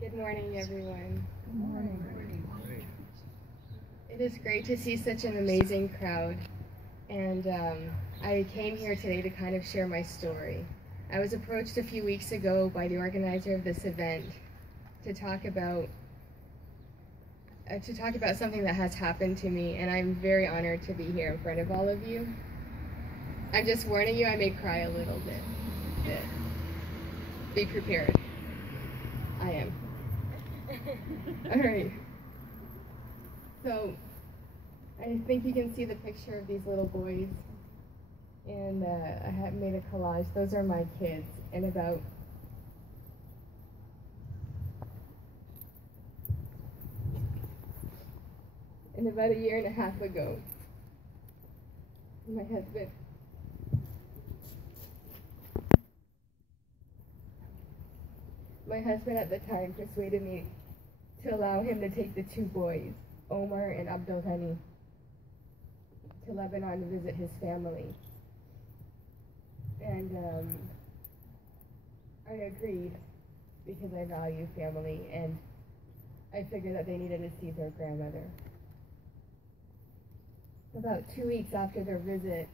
Good morning, everyone. Good morning. It is great to see such an amazing crowd, and I came here today to kind of share my story. I was approached a few weeks ago by the organizer of this event to talk about something that has happened to me, and I'm very honored to be here in front of all of you. I'm just warning you, I may cry a little bit. Be prepared. I am. All right. So, I think you can see the picture of these little boys, and I have made a collage. Those are my kids, and about a year and a half ago, my husband at the time persuaded me to allow him to take the two boys, Omar and Abdul Ghani, to Lebanon to visit his family. And I agreed because I value family, and I figured that they needed to see their grandmother. About 2 weeks after their visit,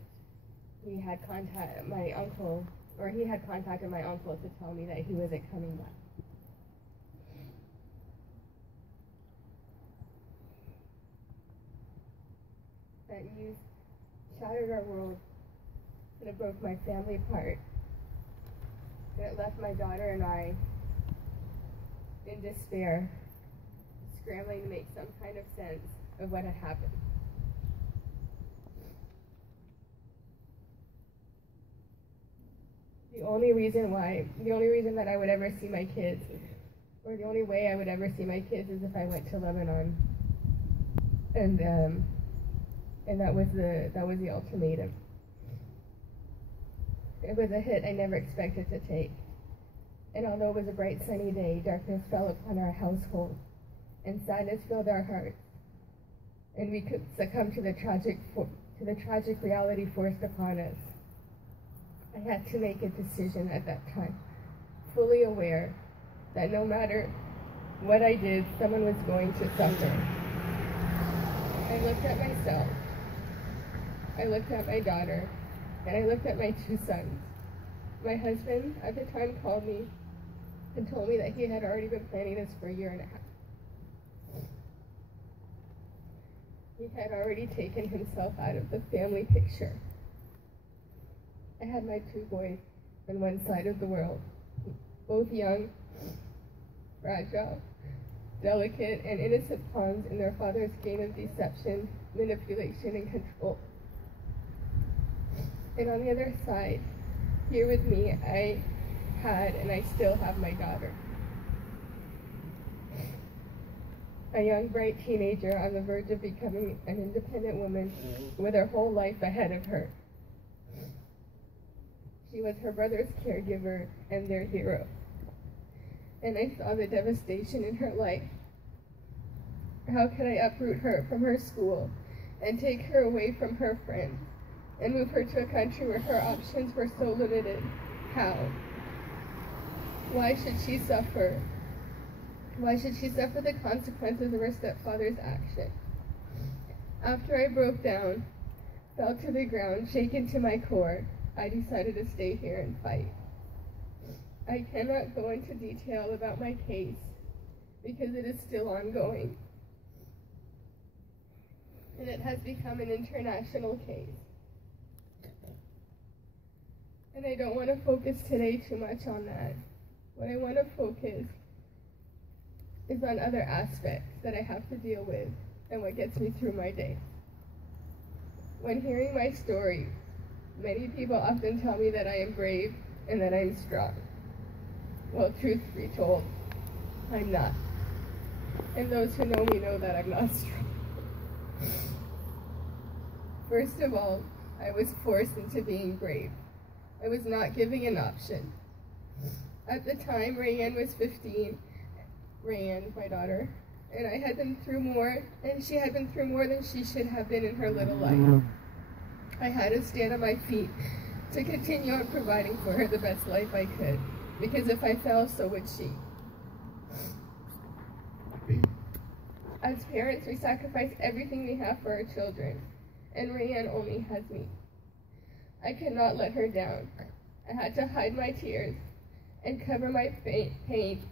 he had contacted my uncle to tell me that he wasn't coming back. That news shattered our world, and it broke my family apart. And it left my daughter and I in despair, scrambling to make some kind of sense of what had happened. The only reason that I would ever see my kids, or the only way I would ever see my kids, is if I went to Lebanon, and that was the ultimatum. It was a hit I never expected to take, and although it was a bright sunny day, darkness fell upon our household, and sadness filled our hearts, and we could succumb to the tragic reality forced upon us. I had to make a decision at that time, fully aware that no matter what I did, someone was going to suffer. I looked at myself, I looked at my daughter, and I looked at my two sons. My husband at the time called me and told me that he had already been planning this for a year and a half. He had already taken himself out of the family picture. I had my two boys on one side of the world, both young, fragile, delicate, and innocent pawns in their father's game of deception, manipulation, and control. And on the other side, here with me, I had and I still have my daughter. A young, bright teenager on the verge of becoming an independent woman with her whole life ahead of her. She was her brother's caregiver and their hero. And I saw the devastation in her life. How could I uproot her from her school and take her away from her friends and move her to a country where her options were so limited? How? Why should she suffer? Why should she suffer the consequences of her stepfather's action? After I broke down, fell to the ground, shaken to my core, I decided to stay here and fight. I cannot go into detail about my case because it is still ongoing, and it has become an international case. And I don't want to focus today too much on that. What I want to focus is on other aspects that I have to deal with and what gets me through my day. When hearing my story, many people often tell me that I am brave and that I'm strong. Well, truth be told, I'm not. And those who know me know that I'm not strong. First of all, I was forced into being brave. I was not given an option. At the time, Rayanne was 15, Rayanne, my daughter, and I had been through more, and she had been through more than she should have been in her little life. I had to stand on my feet to continue on providing for her the best life I could, because if I fell, so would she. As parents, we sacrifice everything we have for our children, and Rayanne only has me. I could not let her down. I had to hide my tears and cover my pain,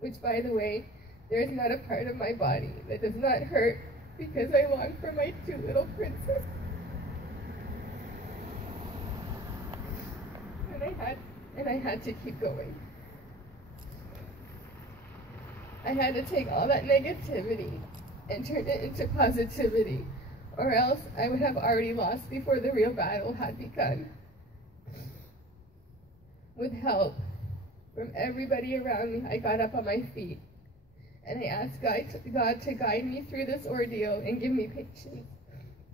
which, by the way, there is not a part of my body that does not hurt because I long for my two little princes. And I had to keep going. I had to take all that negativity and turn it into positivity, or else I would have already lost before the real battle had begun. With help from everybody around me, I got up on my feet, and I asked God to guide me through this ordeal and give me patience,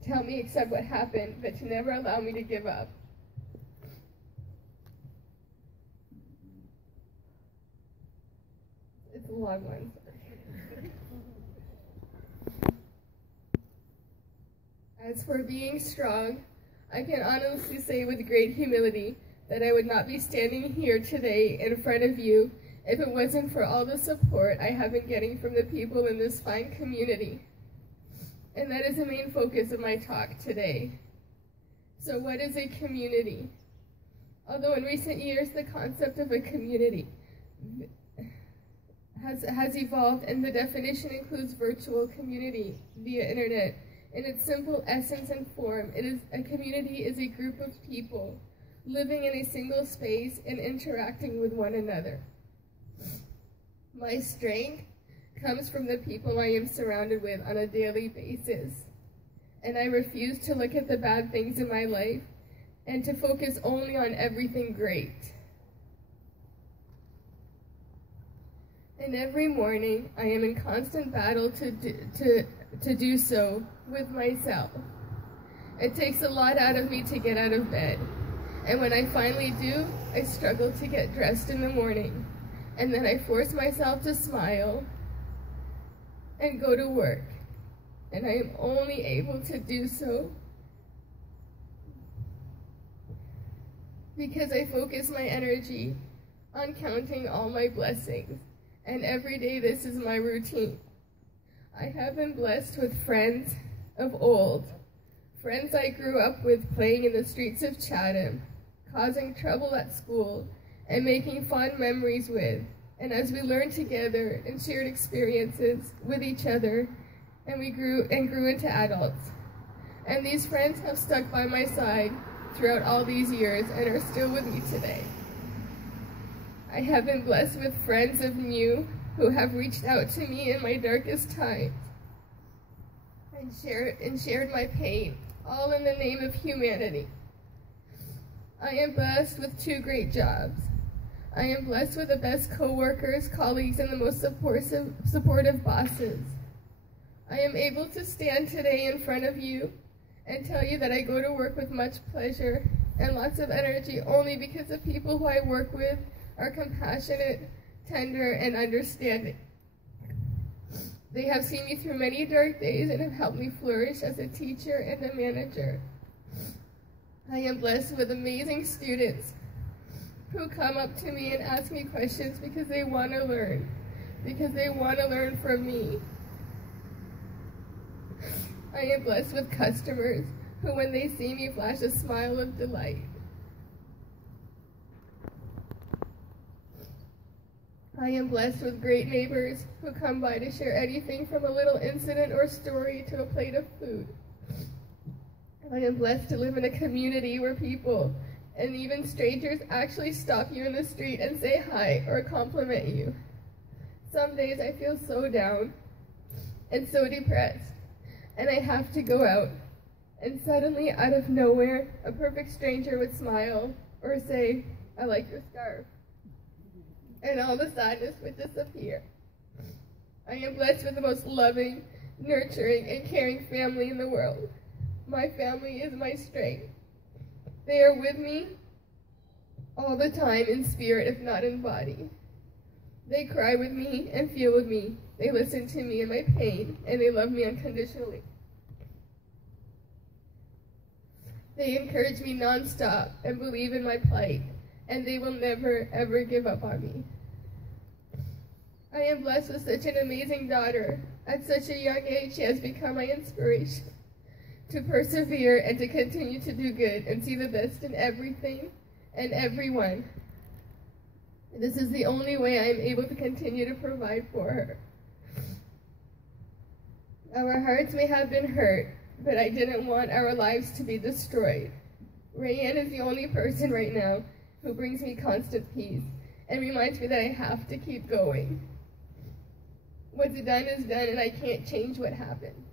to help me accept what happened, but to never allow me to give up. It's a long one. As for being strong, I can honestly say with great humility that I would not be standing here today in front of you if it wasn't for all the support I have been getting from the people in this fine community. And that is the main focus of my talk today. So what is a community? Although in recent years the concept of a community has evolved, and the definition includes virtual community via internet. In its simple essence and form, a community is a group of people living in a single space and interacting with one another. My strength comes from the people I am surrounded with on a daily basis, and I refuse to look at the bad things in my life and to focus only on everything great. And every morning, I am in constant battle to do so with myself. It takes a lot out of me to get out of bed. And when I finally do, I struggle to get dressed in the morning. And then I force myself to smile and go to work. And I am only able to do so because I focus my energy on counting all my blessings. And every day this is my routine. I have been blessed with friends of old, friends I grew up with playing in the streets of Chatham, causing trouble at school, and making fond memories with. And as we learned together and shared experiences with each other, and we grew into adults. And these friends have stuck by my side throughout all these years and are still with me today. I have been blessed with friends of you who have reached out to me in my darkest times and shared my pain, all in the name of humanity. I am blessed with 2 great jobs. I am blessed with the best co-workers, colleagues, and the most supportive bosses. I am able to stand today in front of you and tell you that I go to work with much pleasure and lots of energy only because the people who I work with are compassionate, tender, and understanding. They have seen me through many dark days and have helped me flourish as a teacher and a manager. I am blessed with amazing students who come up to me and ask me questions because they want to learn, from me. I am blessed with customers who, when they see me, flash a smile of delight. I am blessed with great neighbors who come by to share anything from a little incident or story to a plate of food. I am blessed to live in a community where people, and even strangers, actually stop you in the street and say hi or compliment you. Some days I feel so down and so depressed, and I have to go out, and suddenly, out of nowhere, a perfect stranger would smile or say, "I like your scarf," and all the sadness would disappear. I am blessed with the most loving, nurturing, and caring family in the world. My family is my strength. They are with me all the time in spirit, if not in body. They cry with me and feel with me. They listen to me in my pain, and they love me unconditionally. They encourage me nonstop and believe in my plight, and they will never, ever give up on me. I am blessed with such an amazing daughter. At such a young age, she has become my inspiration to persevere and to continue to do good and see the best in everything and everyone. This is the only way I am able to continue to provide for her. Our hearts may have been hurt, but I didn't want our lives to be destroyed. Rayanne is the only person right now who brings me constant peace and reminds me that I have to keep going. What's done is done, and I can't change what happened.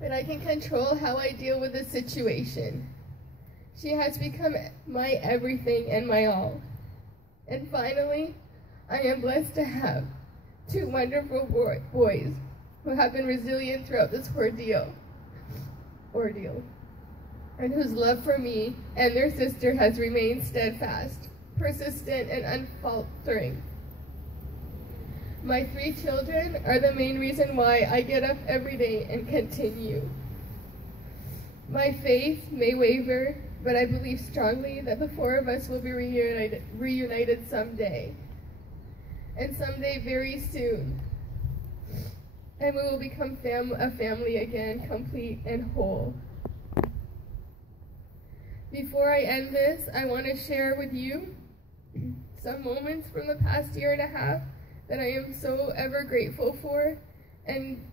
But I can control how I deal with the situation. She has become my everything and my all. And finally, I am blessed to have two wonderful boys who have been resilient throughout this ordeal, and whose love for me and their sister has remained steadfast, persistent, and unfaltering. My 3 children are the main reason why I get up every day and continue. My faith may waver, but I believe strongly that the 4 of us will be reunited someday, and someday very soon. And we will become a family again, complete and whole. Before I end this, I want to share with you some moments from the past 1.5 years that I am so ever grateful for, and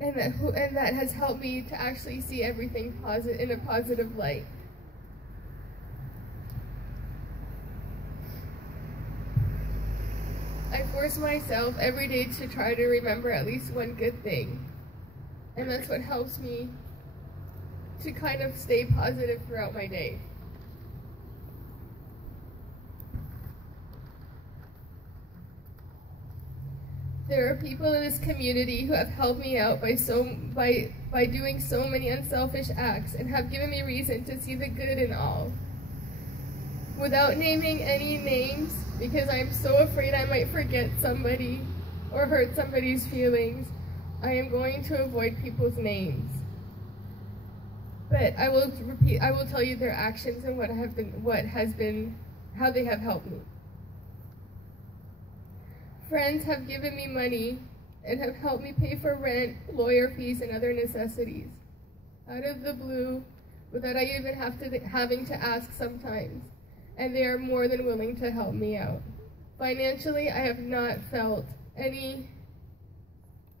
that has helped me to actually see everything in a positive light. I force myself every day to try to remember at least one good thing, and that's what helps me to kind of stay positive throughout my day. There are people in this community who have helped me out by doing so many unselfish acts and have given me reason to see the good in all. Without naming any names, because I'm so afraid I might forget somebody or hurt somebody's feelings, I am going to avoid people's names. But I will tell you their actions and how they have helped me. Friends have given me money and have helped me pay for rent, lawyer fees, and other necessities, out of the blue, without I even having to ask sometimes, and they are more than willing to help me out. Financially, I have not felt any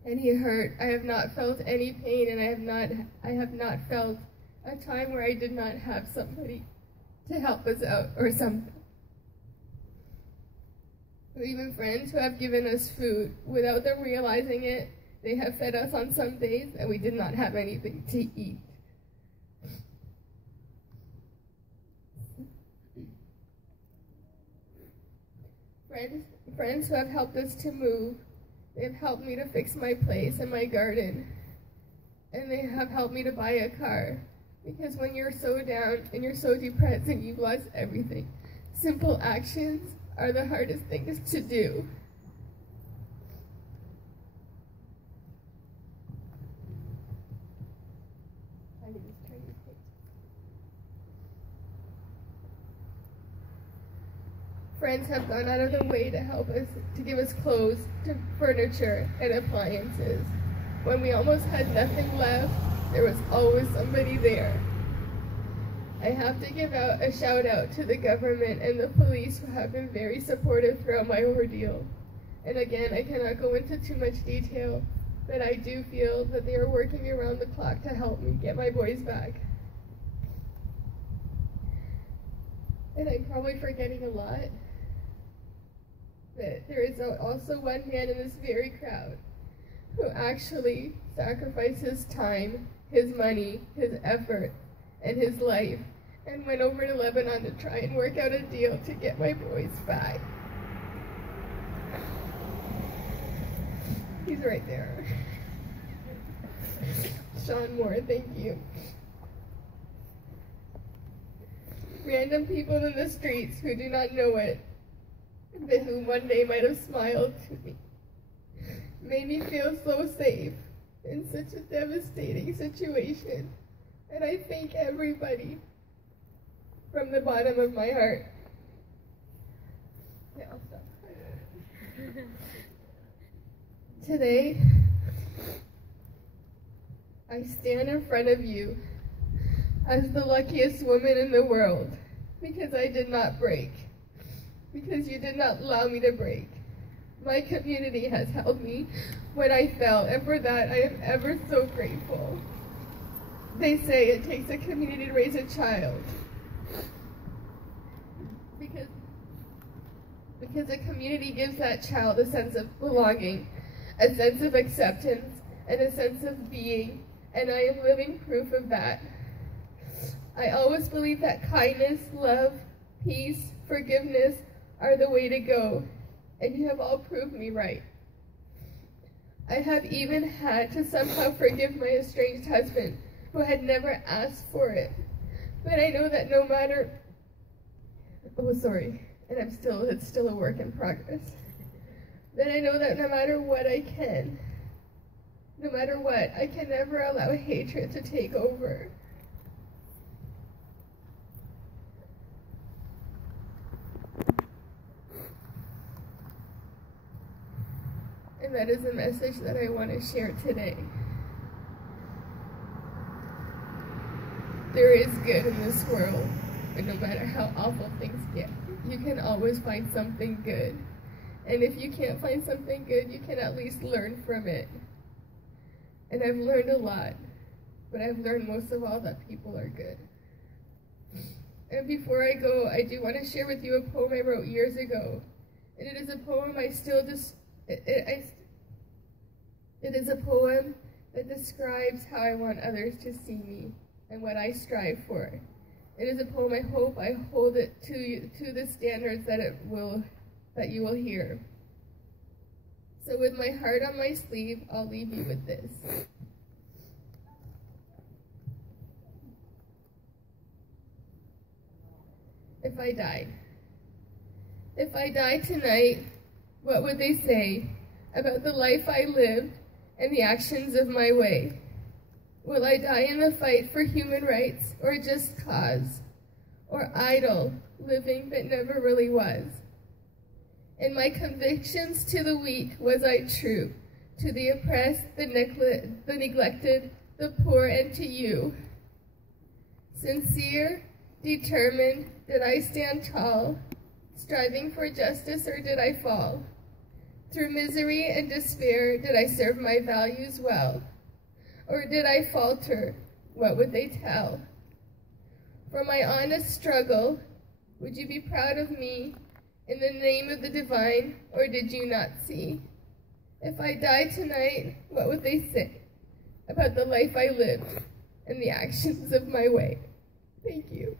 hurt. I have not felt any pain, and I have not felt a time where I did not have somebody to help us out or something. Or even friends who have given us food. Without them realizing it, they have fed us on some days that we did not have anything to eat. Friends who have helped us to move. They have helped me to fix my place and my garden. And they have helped me to buy a car. Because when you're so down and you're so depressed and you've lost everything, simple actions are the hardest things to do. Friends have gone out of their way to help us, to give us clothes, to furniture, and appliances. When we almost had nothing left, there was always somebody there. I have to give out a shout out to the government and the police who have been very supportive throughout my ordeal. And again, I cannot go into too much detail, but I do feel that they are working around the clock to help me get my boys back. And I'm probably forgetting a lot, but there is also one man in this very crowd who actually sacrificed his time, his money, his effort, and his life, and went over to Lebanon to try and work out a deal to get my boys back. He's right there. Sean Moore, thank you. Random people in the streets who do not know it, but who one day might have smiled to me, made me feel so safe in such a devastating situation. And I thank everybody from the bottom of my heart. Yeah, I'll stop. Today, I stand in front of you as the luckiest woman in the world because I did not break, because you did not allow me to break. My community has held me when I fell, and for that I am ever so grateful. They say it takes a community to raise a child, because a community gives that child a sense of belonging, a sense of acceptance, and a sense of being, and I am living proof of that. I always believe that kindness, love, peace, forgiveness are the way to go, and you have all proved me right. I have even had to somehow forgive my estranged husband, who had never asked for it. But I know that no matter, and it's still a work in progress. But I know that no matter what I can never allow hatred to take over. And that is a message that I want to share today. There is good in this world, and no matter how awful things get, you can always find something good. And if you can't find something good, you can at least learn from it. And I've learned a lot, but I've learned most of all that people are good. And before I go, I do want to share with you a poem I wrote years ago. And it is a poem it is a poem that describes how I want others to see me and what I strive for. It is a poem I hope I hold it to the standards that you will hear. So with my heart on my sleeve, I'll leave you with this. If I died tonight, what would they say about the life I lived and the actions of my way? Will I die in the fight for human rights, or just cause, or idle, living that never really was? In my convictions to the weak was I true, to the oppressed, the neglected, the poor, and to you? Sincere, determined, did I stand tall, striving for justice, or did I fall? Through misery and despair, did I serve my values well? Or did I falter? What would they tell? For my honest struggle, would you be proud of me in the name of the divine, or did you not see? If I died tonight, what would they say about the life I lived and the actions of my way? Thank you.